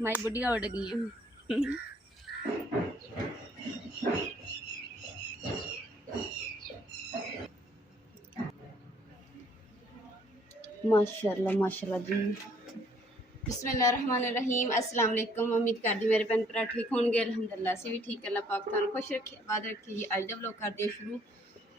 माई बुढ़िया उड़ गई है। माशाल्लाह माशाल्लाह जी। बिस्मिल्लाहिर्रहमानिर्रहीम। अस्सलाम वालेकुम। उम्मीद करदी मेरे भैन भरा ठीक होंगे। अल्हम्दुलिल्लाह असीं भी ठीक। अल्लाह पाक तुहानूं खुश रखे आबाद रखे जी। अज दा व्लॉग करदे शुरू।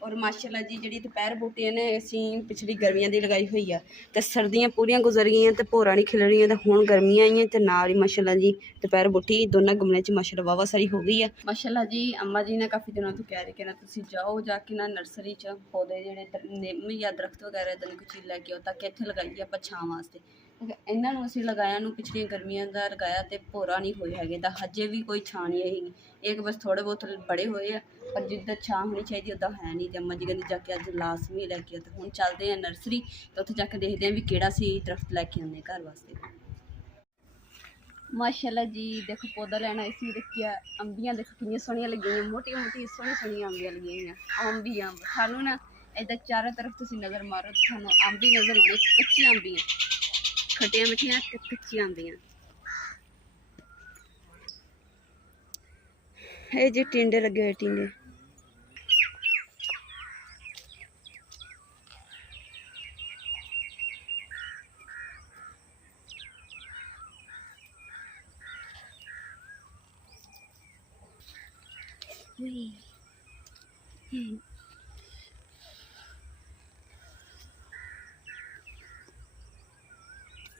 और माशाल्लाह जी जी दोपहर बूटियां ने असीं पिछली गर्मियां दी लगाई हुई आ ते सर्दियां पूरियां गुजर गईयां ते भोरा नहीं खिल रही ते हुण गर्मियां आईयां ते नाल ही माशाल्लाह जी दोपहर बूटी दोनों गमलों च माशाल्लाह वावा सारी हो गई है। माशाल्लाह जी अम्मा जी ने काफ़ी दिनों तो कह रहे कि ना तुसीं जाओ जाके ना नर्सरी च पौधे जेह्ड़े निम्म या दरख्त वगैरह इदां दी कोई चीज़ लैके आओ ताकि इत्थे लगाइए आपां छां वास्ते। इन्हां नूं असीं लगाया नूं पिछली गर्मियां दा लगाया ते भोरा नहीं होए हैगे तां हजे भी कोई छां नहीं हैगी। एक बस थोड़े बहुत बड़े होए आ पर जिद्दां छां होनी चाहिए उद्दां है नहीं। अम्मा जी कहते जाके अज लाजमी लैके आओ। तो हुण चलदे हैं नर्सरी तो उत्थे जाके देखते हैं भी केड़ा सी दरख्त लैके आने घर वास्ते। माशाल्लाह जी देखो पौधा लैना इसी रखिया। अंबियां देखो कितनी सोहनियां लगी हुई, मोटी मोटी सोहनी सोहनी अंबियां लगी हुई। अंब ही अंब सानू ना इधर चारों तरफ तुसीं नज़र मारो तो सानू अंब ही नज़र आने। कच्ची अंबियां खट्टियां मिठियां कच्ची अंबियां। ये जी टिंडे लगे हुए टिंडे।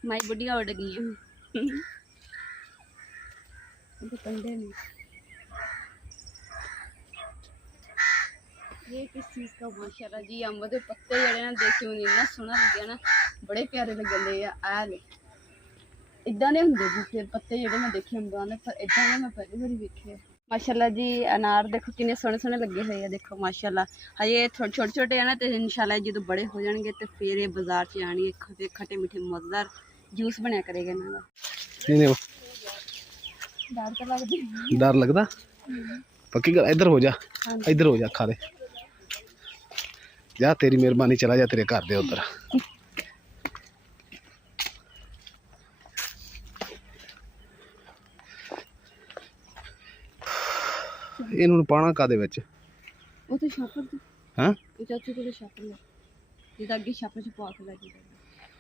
माई बुढ़िया उड़ गई है। कंडे नहीं ये किस चीज़ का माशाल्लाह जी। अंब के पत्ते जड़े ना देख के मुझे इन्ना सोहना लगे ना, बड़े प्यारे लगे आए इदा दे होंगे बूटे पत्ते जेडे मैं देखे अंबां दे पर इदा दे मैं पहली बारी वेखे। माशाल्लाह जी अनार देखो कितने सोहने सोहने लगे हुए हैं। देखो माशाल्लाह हजे थोड़े छोटे छोटे है ना तो इंशाल्लाह जो बड़े हो जाएंगे तो फिर ये बाजार च आनी खट्टे मीठे मज़ेदार जूस बनया करेगा इन्हां दा। डर तो लगदा, डर लगदा पक्की गल। इधर हो जा, इधर हो जा, खा दे जा। तेरी मेहरबानी, चला जा तेरे घर दे उधर। इन्हूं पाना कादे विच? ਉਹ ਤੇ ਛਾਪਰ ਤੇ हां ਉਹ ਚਾਚੂ ਕੋਲੇ ਛਾਪਰ ਲੈ ਜਿਹਦਾ ਅੱਗੇ ਛਾਪਰ ਚ ਪਾ ਕੇ ਲੈ ਕੇ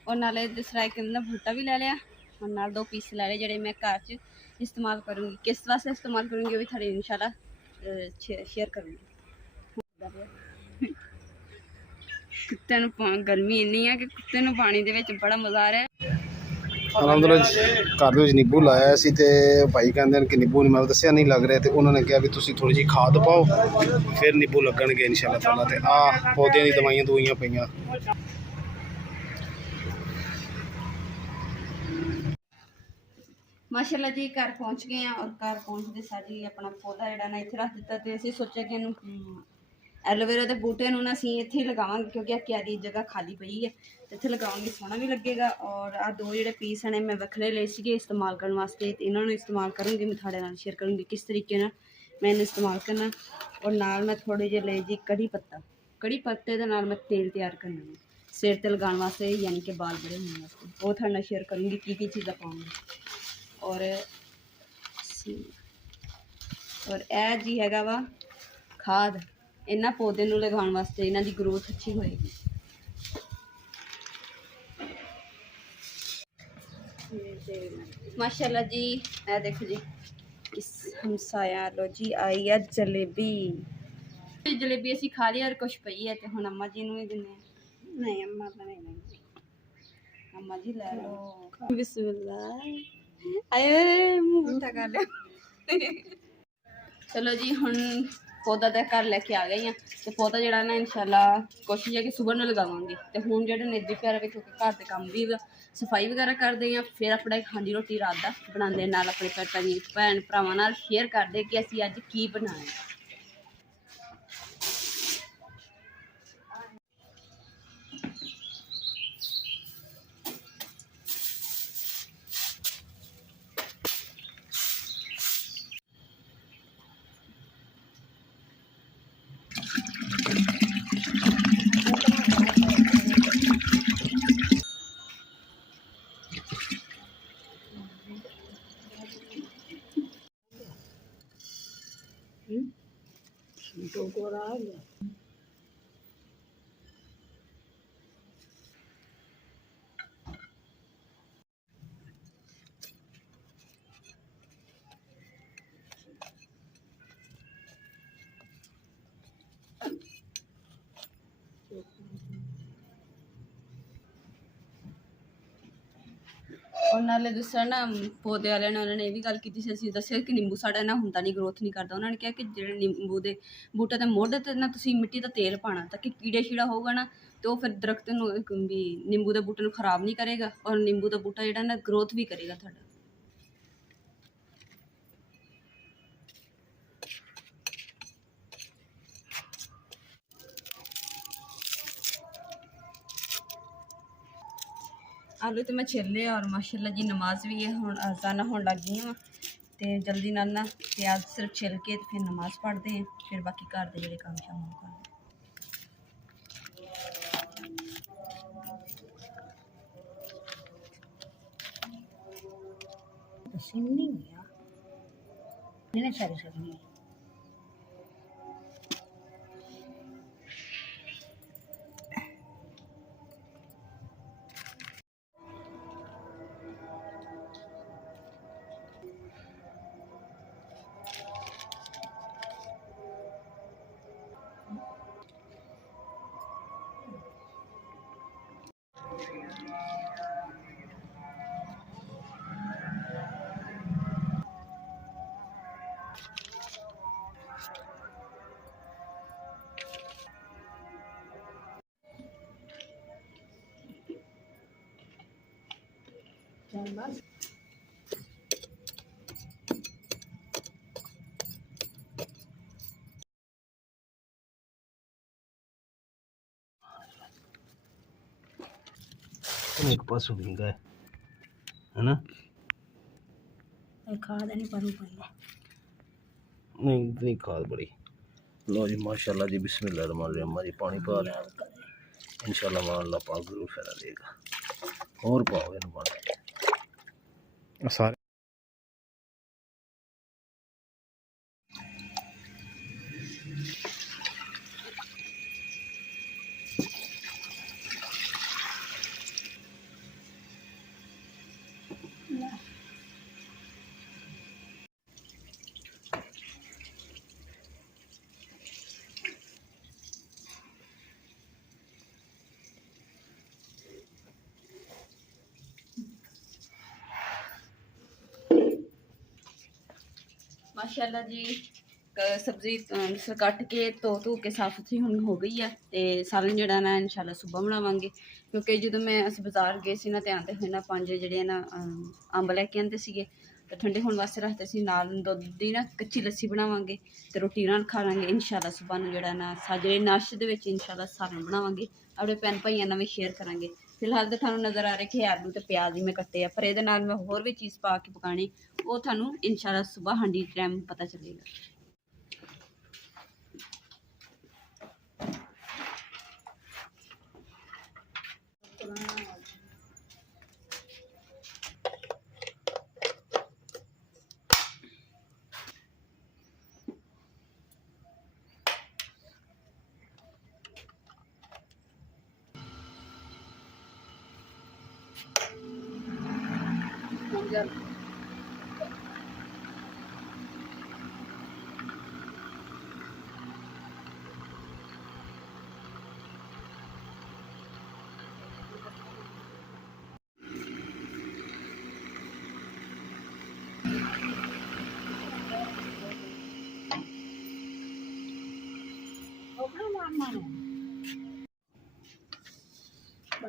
ਔਰ ਨਾਲੇ ਦੂਸਰਾ ਇੱਕ ਨਾ ਭੁੱਟਾ ਵੀ ਲੈ ਲਿਆ और नाल 2 पीस ले ले जेडे मैं घर च इस्तेमाल करूँगी। किस वास्ते इस्तेमाल करूँगी वो भी थोड़ी इंशाल्लाह शेयर करूँगी। कुत्ते नूं गर्मी इन्नी है कि कुत्ते नूं पानी दे विच बड़ा मज़ा आ रहा है। अलहमदुलिल्लाह घर ਦੇ ਵਿੱਚ ਨਿੰਬੂ ਲਾਇਆ ਸੀ ਤੇ ਭਾਈ ਕਹਿੰਦੇ ਨੇ ਕਿ ਨਿੰਬੂ ਨਹੀਂ, ਮੈਂ ਦੱਸਿਆ ਨਹੀਂ ਲੱਗ ਰਿਹਾ ਤੇ ਉਹਨਾਂ ਨੇ ਕਿਹਾ ਵੀ ਤੁਸੀਂ ਥੋੜੀ ਜਿਹੀ ਖਾਦ ਪਾਓ ਫਿਰ ਨਿੰਬੂ ਲੱਗਣਗੇ ਇਨਸ਼ਾਅੱਲਾ ਤਾਲਾ। ਤੇ ਆ ਪੌਦਿਆਂ ਦੀ ਦਵਾਈਆਂ ਦਵਾਈਆਂ ਪਈਆਂ। माशाल्लाह जी घर पहुँच गए हैं और घर पहुँचते सारी अपना पौधा जोड़ा ना इत्थे रख दिता तो असीं सोचा कि एलोवेरा के बूटे ना असीं इत्थे ही लगावांगे क्योंकि क्यारी जगह खाली पई है तो इत्थे लगावांगे सोहना भी लगेगा। और आ 2 जोड़े पीस ने मैं वखरे ले सीगे इस्तेमाल करने वास्ते तो इन्होंने इस्तेमाल करूँगी। मैं थोड़े नाल शेयर करूँगी किस तरीके नाल मैं इन्हें इस्तेमाल करना। और नाल मैं थोड़े जे ले जी कड़ी पत्ते दे नाल मैं तेल तैयार करना सिर ते लगाने वास्ते यानी कि बाल बड़े होने वास्ते वो थोड़े नाल शेयर करूँगी की चीज़ां पाऊँगी। और ए जी हैगा वा खाद इन्हां पौधे नूं लगाउण वास्ते इन्हां दी ग्रोथ अच्छी होएगी। माशाल्लाह जी ए देखो जी इस हमसाया लो जी आई है जलेबी। जलेबी असीं खा ली और कुछ पई है तो हुण अम्मा जी नूं ही दिन्ने। नहीं अम्मा तो नहीं लेंदी, अम्मा जी लै लो। बिस्मिल्लाह आए मुँह उठा कर लिया। चलो जी हुण पौधा तो घर लैके आ गई हैं तो पौधा जोड़ा ना इंशाल्लाह कोशिश है कि सुबह में लगावांगी। तो हुण जो निजी प्यारे क्योंकि घर के काम भी सफाई वगैरह करते हैं फिर अपना खांदी रोटी रात का बनाते नाल अपने पेटां दी भैन भरावां नाल शेयर करते कि असीं अज की बनाया। और नाले दूसरा ना पौधे वाले ने उन्होंने ये भी गल की सी, ਅਸੀਂ ਦੱਸਿਆ ਕਿ ਨਿੰਬੂ ਸਾਡਾ ਨਾ ਹੁੰਦਾ ਨਹੀਂ, ਗਰੋਥ ਨਹੀਂ ਕਰਦਾ। ਉਹਨਾਂ ਨੇ ਕਿਹਾ ਕਿ ਜਿਹੜੇ ਨਿੰਬੂ ਦੇ ਬੂਟੇ ਦੇ ਮੁੱਢ ਤੇ ਨਾ ਤੁਸੀਂ ਮਿੱਟੀ ਦਾ ਤੇਲ ਪਾਣਾ ਤਾਂ ਕਿ ਕੀੜੇ ਛੀੜਾ ਹੋਊਗਾ ਨਾ ਤੇ ਉਹ ਫਿਰ ਦਰਖਤ ਨੂੰ ਵੀ ਨਿੰਬੂ ਦੇ ਬੂਟੇ ਨੂੰ ਖਰਾਬ ਨਹੀਂ ਕਰੇਗਾ ਔਰ ਨਿੰਬੂ ਦਾ ਬੂਟਾ ਜਿਹੜਾ ਨਾ ਗਰੋਥ ਵੀ ਕਰੇਗਾ ਤੁਹਾਡਾ। आलू तो मैं छिल लिया और माशाल्लाह जी नमाज भी है हुण अज़ाना होने लग गई वा तो जल्दी नाल ना प्याज सिर्फ छिल के तो फिर नमाज पढ़ते हैं, फिर बाकी घर के जोड़े काम शाम करते। बस एक पास विंगा है ना, खाद नहीं परू पहले नहीं इतनी खाद बड़ी। लो जी माशाल्लाह जी, बिस्मिल्लाह रहमान रहीम। हमारी पानी पा रहे हैं इंशाल्लाह, मान अल्लाह पाक जरूर फैला देगा। और पाओ इन पानी सारे माशाल्लाह जी सब्जी कट के धो के साफ सुथरी हुण हो गई है तो सालन जड़ा ना इंशाल्लाह सुबह बनावांगे, क्योंकि जो मैं अस बाजार गए सी ना तो आते हुए ना 5 जड़े ना अंब लैके आते थे तो ठंडे होने वास्ते रखते सी, नाल दुध दी ना कच्ची लस्सी बनावांगे तो रोटी नाल खा लांगे इंशाल्लाह। सुबह नूं जड़ा ना साजरे नाश्ते दे विच इंशाल्लाह सालन बनावांगे, अपने भैन भाइयों नाल भी शेयर करांगे। फिलहाल तो थानू नज़र आ रहे कि आलू तो प्याज ही मैं कट्टे पर ये मैं होर भी चीज़ पा के पकानी, वो थानू इंशाल्लाह सुबह हांडी टाइम पता चलेगा।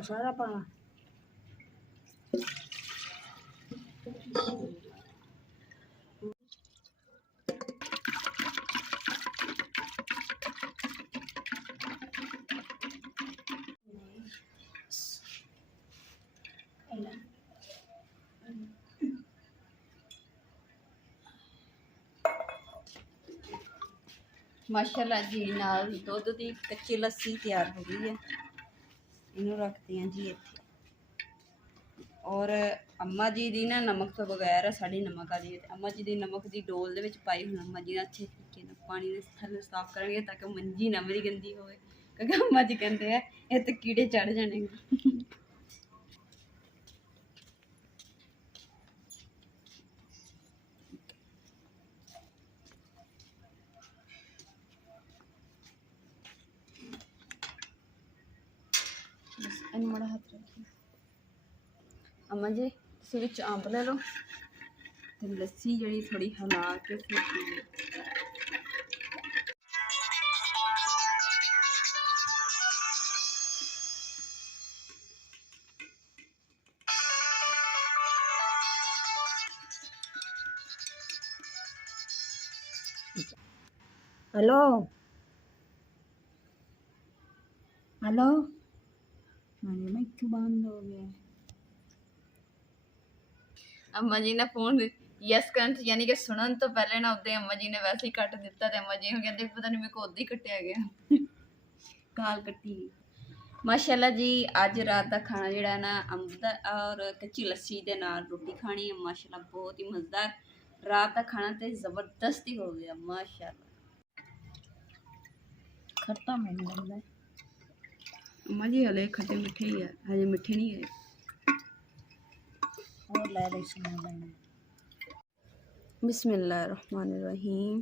सारा पाना माशाल्लाह जी नाल दुध दी कच्ची लस्सी तैयार हो गई है, इनू रखते हैं जी इत्थे। ਔਰ ਅੰਮਾ ਜੀ ਦੀ ਨਾ ਨਮਕ ਤੋਂ ਬਗੈਰ ਆ, ਸਾਡੀ ਨਮਕ ਵਾਲੀ ਹੈ। ਅੰਮਾ ਜੀ ਦੀ ਨਮਕ ਦੀ ਡੋਲ ਦੇ ਵਿੱਚ ਪਾਈ ਹੁਣ ਅੰਮਾ ਜੀ ਦਾ ਅੱਛੇ ਤਰੀਕੇ ਨਾਲ ਪਾਣੀ ਦੇ ਥੱਲੇ ਸਾਫ਼ ਕਰਾਂਗੇ ਤਾਂ ਕਿ ਮੰਜੀ ਨਾ ਮੇਰੀ ਗੰਦੀ ਹੋਵੇ, ਕਿਉਂਕਿ ਅੰਮਾ ਜੀ ਕਹਿੰਦੇ ਆ ਇਹ ਤੇ ਕੀੜੇ ਚੜ ਜਾਣੇ। ਬਸ ਇਹਨੂੰ ਮਾੜਾ ਹੱਥ ਰੱਖੀ। ਅੰਮਾ ਜੀ ਤੁਸੀਂ ਵਿੱਚ ਅੰਬ ਲੈ ਲਓ ਤੇ ਲੱਸੀ ਜਿਹੜੀ ਥੋੜੀ ਹਿਲਾ ਕੇ ਫਿਰ ਪੀ ਲਓ। हेलो हेलो अरे मैं क्यों बंद हो गया? ਅੰਮਾ ਜੀ ਨੇ ਫੋਨ ਯੈਸ ਕਰਨ ਤੋਂ ਯਾਨੀ ਕਿ ਸੁਣਨ ਤੋਂ ਪਹਿਲੇ ਨਾ ਉਹਦੇ ਅੰਮਾ ਜੀ ਨੇ ਵੈਸੇ ਹੀ ਕੱਟ ਦਿੱਤਾ ਤੇ ਅੰਮਾ ਜੀ ਨੂੰ ਕਹਿੰਦੇ ਪਤਾ ਨਹੀਂ ਮੇਰੇ ਕੋਲ ਉਦੋਂ ਹੀ ਕੱਟਿਆ ਗਿਆ। ਕਾਲ ਕੱਟੀ ਗਈ। ਮਾਸ਼ਾਅੱਲਾ ਜੀ ਅੱਜ ਰਾਤ ਦਾ ਖਾਣਾ ਜਿਹੜਾ ਨਾ ਅੰਬ ਦਾ ਔਰ ਕੱਚੀ ਲੱਸੀ ਦੇ ਨਾਲ ਰੋਟੀ ਖਾਣੀ ਹੈ। ਮਾਸ਼ਾਅੱਲਾ ਬਹੁਤ ਹੀ ਮਜ਼ੇਦਾਰ ਰਾਤ ਦਾ ਖਾਣਾ ਤੇ ਜ਼ਬਰਦਸਤ ਹੀ ਹੋ ਗਿਆ ਮਾਸ਼ਾਅੱਲਾ। खट्टा मैंने लगता है। ਅੰਮਾ ਜੀ ਹਲੇ ਖੱਟੇ ਮਿੱਠੇ ਹੀ ਹੈ, ਹਜੇ ਮਿੱਠੇ नहीं है। और ले ले सुना लेना। बिस्मिल्लाहिर्रहमानिर्रहीम।